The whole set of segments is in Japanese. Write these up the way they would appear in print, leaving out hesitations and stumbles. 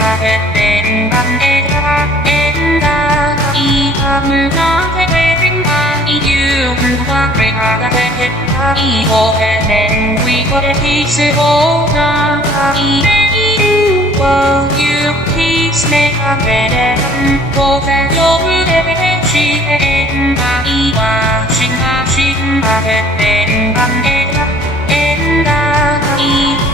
がへってんがえらえんだいはむがてれんがいゆうはれがだへへいほへねんウィコでピースをないれいるわゆきすめがれれんごぜよるれれしえんがいわしがしんがへってんがえらえんだいい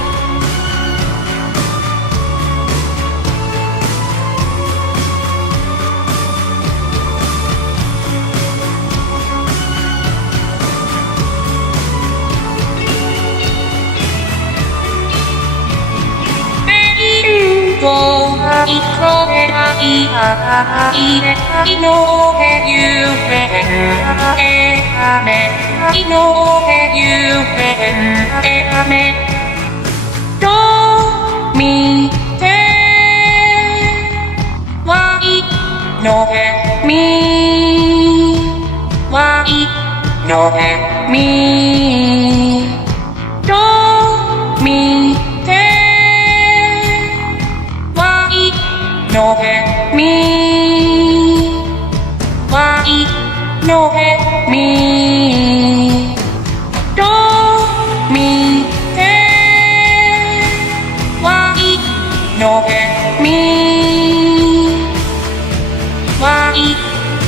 これがいは入れいのへゆれんえはめいのへゆれんえはめどみてはいのへみはいのへみどみのへみはいのへみどみてはいのへみはい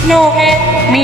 のへみ